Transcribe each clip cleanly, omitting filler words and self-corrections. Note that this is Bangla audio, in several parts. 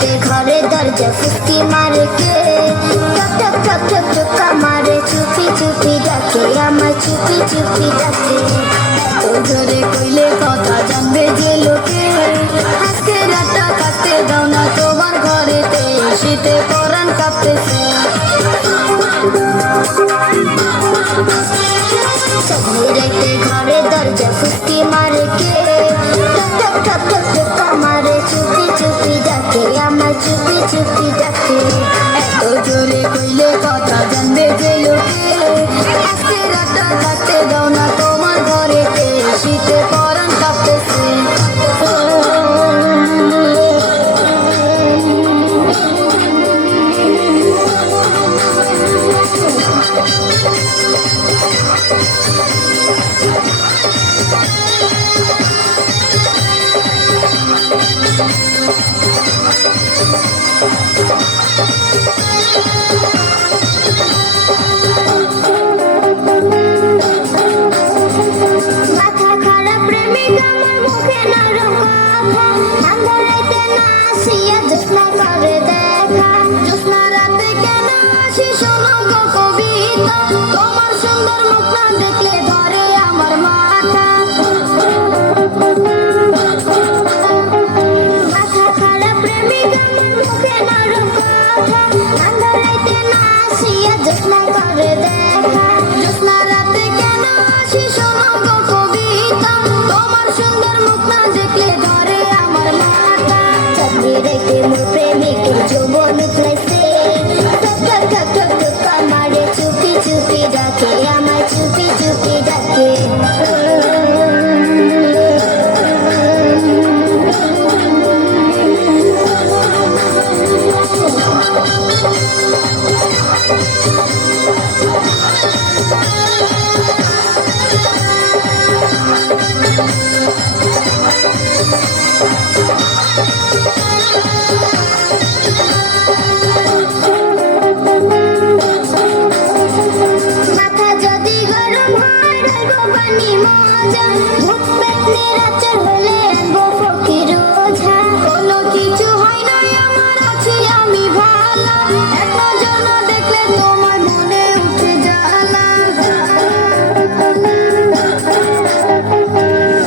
রাতে ঘরে দরজা ফুসকি মারে কে, টক টক টক টক টকা মারে, চুপি চুপি ডাকে আমার, চুপি চুপি ডাকে। তো জোরে কইলে কথা জানবে যে লোকে, আজকে রাতটা কাটতে দাও না তোমার ঘরেতে, শীতে পরাণ কাঁপতেছে। রাতে ঘরে দরজা ফুসকি মারে কে, টক টক টক টক টকা মারে, চুপি চুপি ডাকে আমার, চুপি চুপি ডাকে। এত জোরে কইলে কথা জানবে যে লোকে, আজকে রাতটা কাটতে দাও না তোমার ঘরেতে, শীতে পরাণ কাঁপতেছে। মাথা খারাপ প্রেমিক আমার, মুখে নরম কথা, ঠান্ডা রাতে না আসিয়া জ্যোৎস্না করে দেখা। জ্যোৎস্না রাতে কেন আসি শোনো গো কবিতা, তোমার সুন্দর মুখ না দেখলে ধরে আমার মাথা। মাথা খারাপ প্রেমিক আমার, মুখে নরম কথা, ঠান্ডা রাতে না আসিয়া জ্যোৎস্না করে দেখা। জ্যোৎস্না রাতে কেন আসি শোনো গো কবিতা, তোমার সুন্দর মুখ না দেখলে ধরে আমার মাথা। চাঁদনি রাতে মোর প্রেমিকের যৌবন উতলাইছে, টক টক টক টক টকা মারে, চুপি চুপি ডাকে আমার, চুপি চুপি ডাকে। মাথা যদি গরম হয় রইব পানি মজা, ভূত পেটনির আচর হলে আনবো ফকির ওঝা। কোনো কিছু হয় নাই আমার, আছি আমি ভালো, এক নজর না দেখলে তোমার মনে উঠে জ্বালা।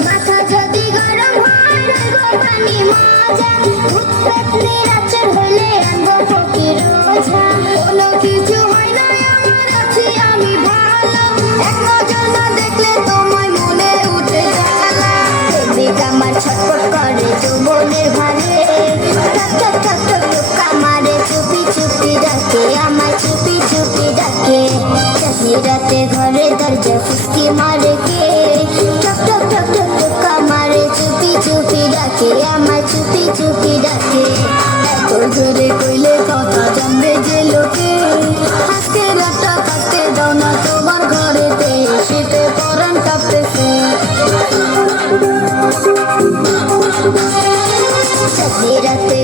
মাথা যদি গরম হয় রইব পানি মজা, ভূত পেটনির আচর হলে আনবো ফকির ওঝা। কোনো কিছু হয় নাই আমার, আছি আমি ভালো, এক নজর না দেখলে তোমায় মনে উঠে জ্বালা। প্রেমিক আমার ছটফট করে যৌবনের ভারে, টক টক টক টক টকা মারে, চুপি চুপি ডাকে আমার, চুপি চুপি ডাকে। চাঁদনি রাতে ঘরে দরজা ফুসকি মারে কে, টক টক টক টক টকা মারে, চুপি চুপি ডাকে আমার, চুপি চুপি ডাকে। এত জোরে কইলে কথা জানবে যে লোকে, আজকে রাতটা কাটতে দাও না তোমার ঘরেতে, শীতে পরাণ কাঁপতেছে। চাঁদনি রাতে